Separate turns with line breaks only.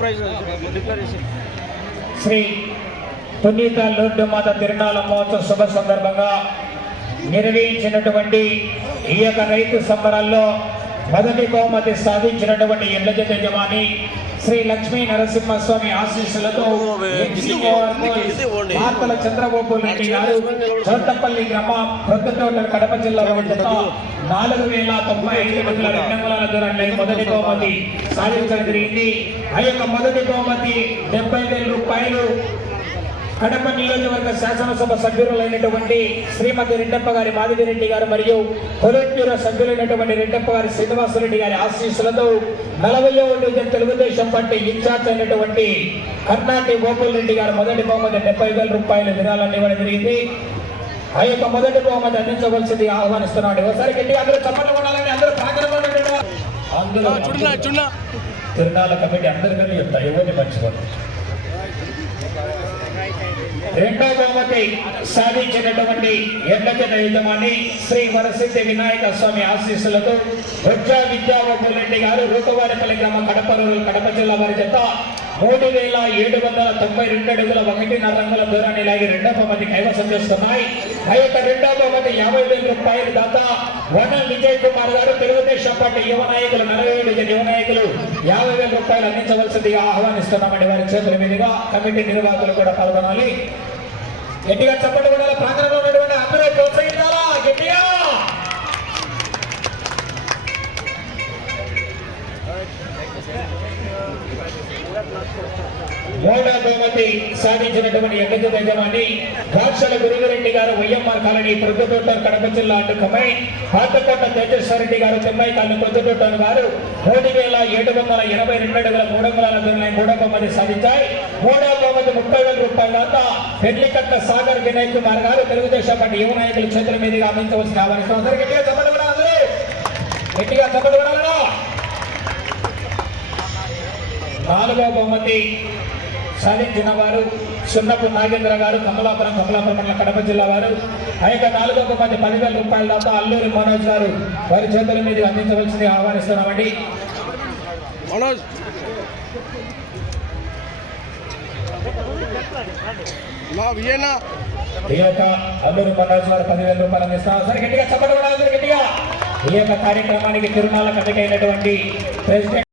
Praise
Shri పునీత లడ్డు మాత తిరునాళ మహోత్సవ శుభ సందర్భంగా నిర్వహించినటువంటి ఈ యొక్క రైతు సంబరాల్లో మొదటి బహుమతి సాధించినటువంటి ఎడ్ల జత యజమాని శ్రీ లక్ష్మీ నరసింహస్వామి ఆశీస్సులతో వార్తల చంద్రబాబు రెడ్డి గారు చోటపల్లి గ్రామం ప్రొద్దుటోట కడప జిల్లా నాలుగు వేల తొంభై ఐదు వందల రెండు అంగుళాల దూరంలో మొదటి బహుమతి సాధించడం జరిగింది. ఆ యొక్క మొదటి బహుమతి డెబ్బై వేల రూపాయలు కడప నియోజకవర్గ శాసనసభ సభ్యులైనటువంటి శ్రీమతి రెడ్డప్ప గారి మాదిరెడ్డి గారు మరియు పొలిట్ బ్యూరో సభ్యులైనటువంటి రెడ్డప్ప గారి శ్రీనివాసరెడ్డి గారి ఆశీస్సులతో నలభై డివిజన్ తెలుగుదేశం పార్టీ ఇన్ఛార్జ్ అయినటువంటి కర్ణాటి గోకుల్ రెడ్డి గారు మొదటి బహుమతి డెబ్బై వేల రూపాయల విరాళాన్ని ఇవ్వడం జరిగింది. ఆ యొక్క మొదటి బహుమతి అందించవలసింది ఆహ్వానిస్తున్నాడు ఒకసారి గట్టిగా అందరూ చప్పట్లు కొనాలని అందరూ తిరునాళ్ళ కమిటీ అందరికీ చెప్తా ఎవరిని మర్చిపోతారు రెండో బహుమతి సాధించినటువంటి ఎడ్లజన యజమాని శ్రీ వరసిద్ధి వినాయక స్వామి ఆశీస్సులతో వజ్ర విద్యాబాబు రెడ్డి గారు రూపవారిపల్లి గ్రామ కడప కడప జిల్లా వారి చేత మూడు వేల ఏడు వందల తొంభై రెండు అడుగుల ఒకటిన్నర రంగుల దూరాన్ని లాగి రెండో బహుమతి కైవసం చేస్తున్నాయి. ఆ యొక్క రెండో బహుమతి యాభై వేల రూపాయలు దాత వనల్ విజయ్ కుమార్ గారు. తెలుగుదేశం పార్టీ యువ నాయకులు నలభై ఏడు యువ నాయకులు యాభై వేల రూపాయలు అందించవలసిందిగా ఆహ్వానిస్తున్నామండి. వారి చేతుల మీదుగా కమిటీ నిర్వాహకులు కూడా పాల్గొనాలి. గట్టిగా చప్పట్లు కూడా ప్రాంగణంలో ఉన్నటువంటి అందరూ ప్రోత్సహించాలా మూడో బహుమతి సాధించినటువంటి ఎక్కజ యజమాని? ద్రాక్షల గురువిరెడ్డి గారు వైఎంఆర్ కాలనీ ప్రొద్దుతోట కడప జిల్లా అడ్డుకమై పాతకోట తేజస్వరెడ్డి గారు తిమ్మై కాలనీ ప్రొద్దుతోట గారు మూడు వేల ఏడు వందల ఎనభై రెండు అడుగుల మూడు వందల నలభై మూడో బహుమతి సాధించాయి. మూడో బహుమతి ముప్పై వేల రూపాయల పెళ్ళికట్ట సాగర్ వినయ్ కుమార్ గారు తెలుగుదేశం పార్టీ యువ నాయకుల చేతుల మీదుగా అందించవలసిన ఆహ్వానిస్తాం గట్టిగా చప్పట్లు కూడా గట్టిగా చప్పట్లు కూడా నాలుగో బహుమతి సాధించిన వారు సున్నపు నాగేంద్ర గారు కమలాపురం కమలాపురం మండలం కడప జిల్లా వారు. ఆ యొక్క నాలుగో బహుమతి పదివేల రూపాయల దాకా అల్లూరి మనోజ్ గారు వారి చేతుల మీద అందించవలసింది ఆహ్వానిస్తున్నామండి.
మనోజ్!
ఈ యొక్క అల్లూరి మనోజ్ గారు పదివేల రూపాయలు అందిస్తున్నారు సరే గట్టిగా చెప్పడం గట్టిగా. ఈ యొక్క కార్యక్రమానికి తిరుమల కమిటీ అయినటువంటి ప్రెసిడెంట్